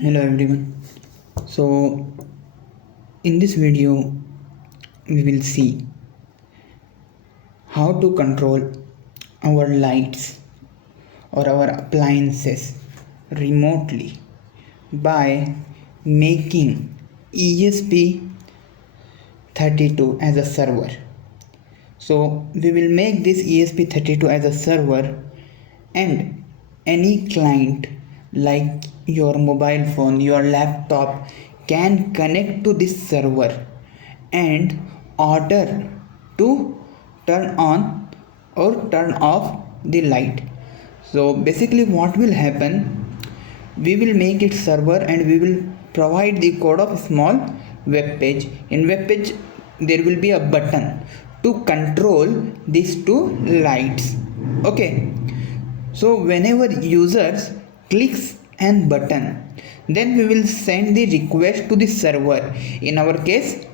Hello everyone. So in this video we will see how to control our lights or our appliances remotely by making ESP32 as a server. So we will make this ESP32 as a server, and any client like your mobile phone, your laptop can connect to this server and order to turn on or turn off the light. So basically what will happen, we will make it server and we will provide the code of small web page. In web page there will be a button to control these two lights. Okay, so whenever users clicks an button, then we will send the request to the server, in our case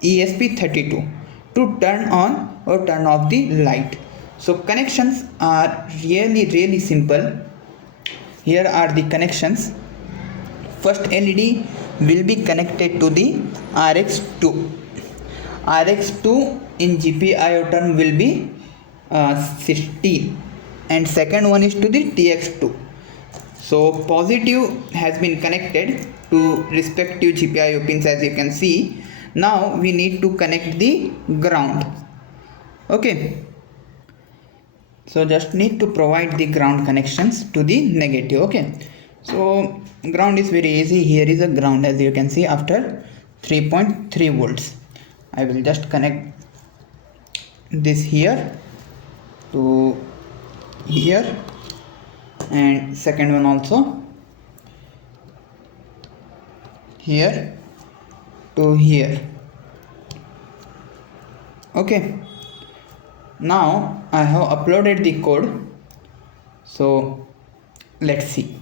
ESP32, to turn on or turn off the light. So connections are really simple. Here are the connections. First LED will be connected to the RX2. RX2 in GPIO term will be 16, and second one is to the TX2. So positive has been connected to respective GPIO pins, as you can see. Now we need to connect the ground. Okay, so just need to provide the ground connections to the negative. Okay, so ground is very easy. Here is a ground, as you can see, after 3.3 volts. I will just connect this here to here, and second one also here to here. Okay, now I have uploaded the code, so let's see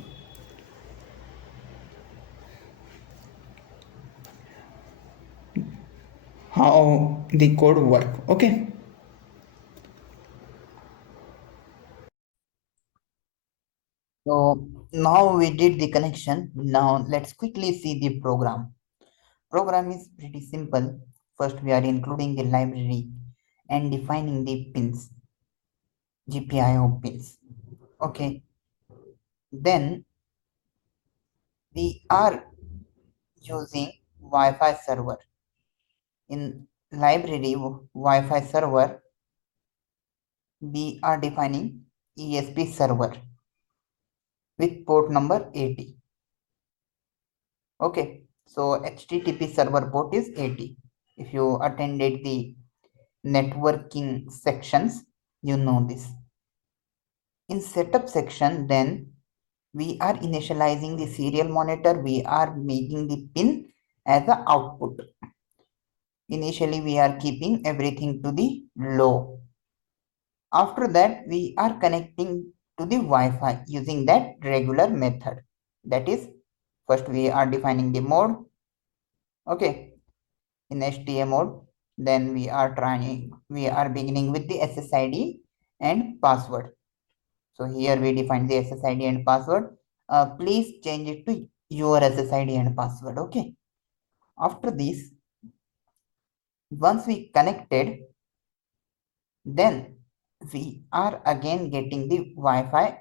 how the code work. Okay, so now we did the connection. Now let's quickly see the program. Program is pretty simple. First we are including the library and defining the pins, GPIO pins. Okay, then we are using Wi-Fi server. In library Wi-Fi server, we are defining ESP server with port number 80. Okay, so HTTP server port is 80. If you attended the networking sections, you know this. In setup section, then we are initializing the serial monitor. We are making the pin as the output. Initially we are keeping everything to the low. After that we are connecting to the Wi-Fi using that regular method. That is, first we are defining the mode. Okay, in HTA mode, then we are beginning with the SSID and password. So here we define the SSID and password. Please change it to your SSID and password. Okay, after this, once we connected, then we are again getting the Wi-Fi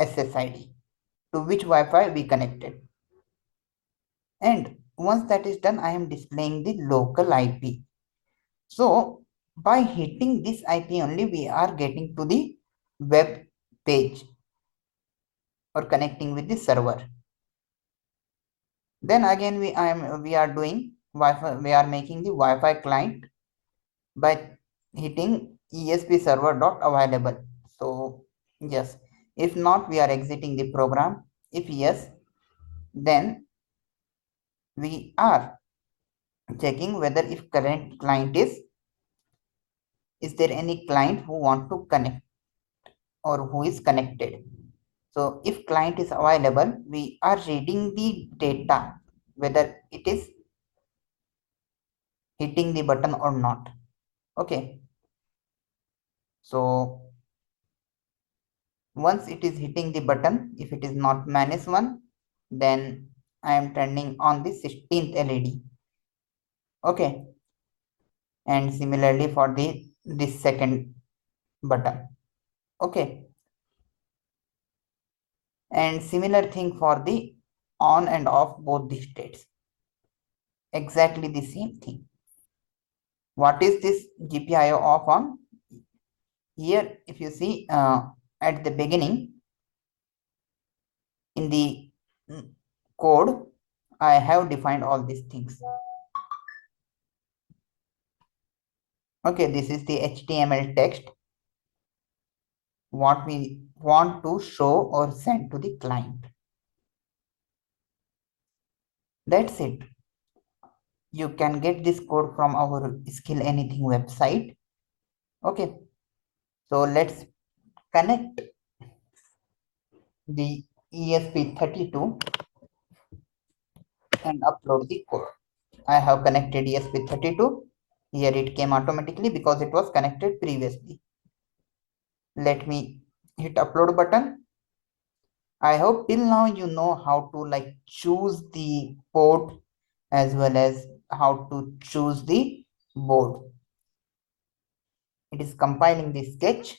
SSID to which Wi-Fi we connected. And once that is done, I am displaying the local IP. So by hitting this IP only, we are getting to the web page or connecting with the server. Then again we are doing Wi-Fi. We are making the Wi-Fi client by hitting ESP server dot available. So yes, if not, we are exiting the program. If yes, then we are checking whether if current client is there any client who want to connect or who is connected. So if client is available, we are reading the data whether it is hitting the button or not. Okay, so once it is hitting the button, if it is not -1, then I am turning on the 16th LED. Okay, and similarly for the this second button. Okay, and similar thing for the on and off both the states, exactly the same thing. What is this GPIO off on? Here if you see at the beginning in the code, I have defined all these things. Okay, this is the HTML text what we want to show or send to the client. That's it. You can get this code from our Skillanything website. Okay, so let's connect the ESP32 and upload the code. I have connected ESP32. Here it came automatically because it was connected previously. Let me hit upload button. I hope till now you know how to like choose the port as well as how to choose the board. It is compiling the sketch.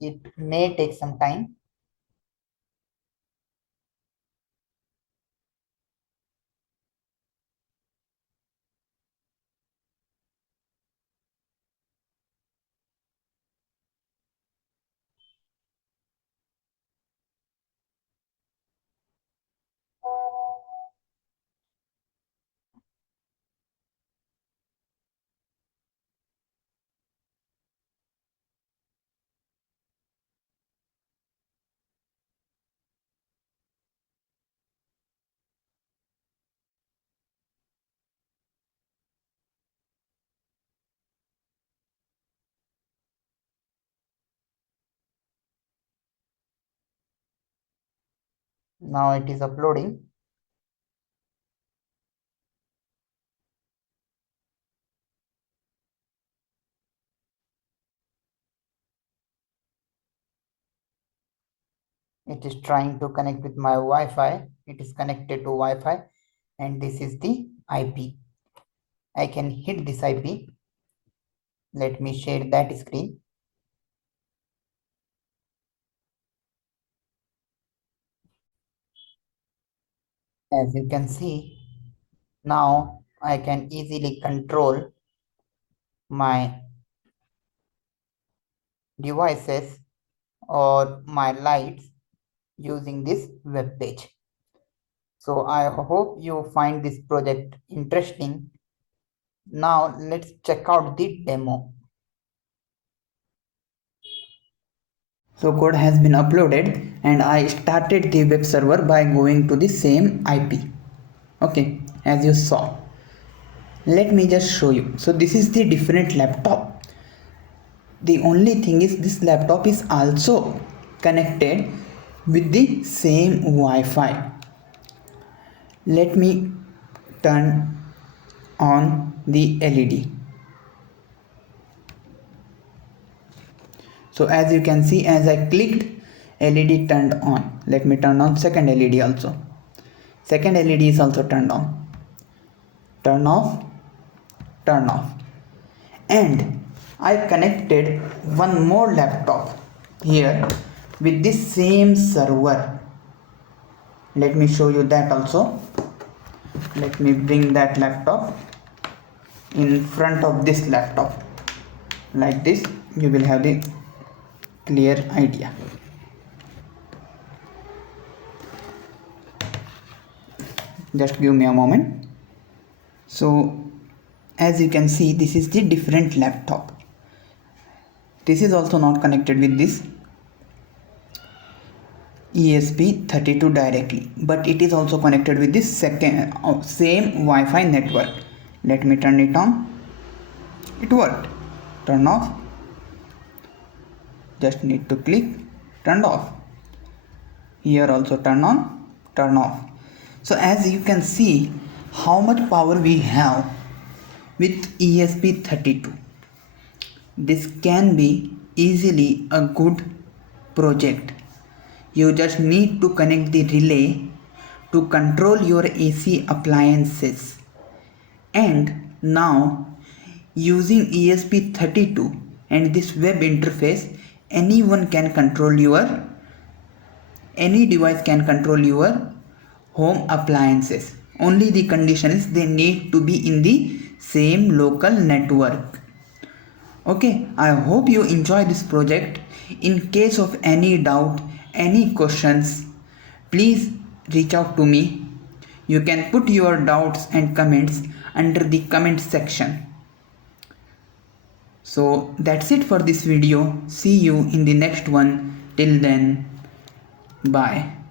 It may take some time. Now it is uploading. It is trying to connect with my Wi-Fi. It is connected to Wi-Fi and this is the IP. I can hit this IP. Let me share that screen. As you can see, now I can easily control my devices or my lights using this web page. So I hope you find this project interesting. Now let's check out the demo. So code has been uploaded and I started the web server by going to the same IP. Okay, as you saw. Let me just show you. So this is the different laptop. The only thing is this laptop is also connected with the same Wi-Fi. Let me turn on the LED. So as you can see, as I clicked, LED turned on. Let me turn on second LED also. Second LED is also turned on. Turn off, turn off. And I connected one more laptop here with this same server. Let me show you that also. Let me bring that laptop in front of this laptop. Like this, you will have the clear idea. Just give me a moment. So as you can see, this is the different laptop. This is also not connected with this ESP32 directly, but it is also connected with this same Wi-Fi network. Let me turn it on. It worked. Turn off. Just need to click. Turned off. here also turn on, turn off. So as you can see how much power we have with ESP32. This can be easily a good project. You just need to connect the relay to control your AC appliances. And now using ESP32 and this web interface, anyone can control any device can control your home appliances. Only the condition is they need to be in the same local network. Okay, I hope you enjoy this project. In case of any doubt, any questions, please reach out to me. You can put your doubts and comments under the comment section. So that's it for this video. See you in the next one. Till then, bye.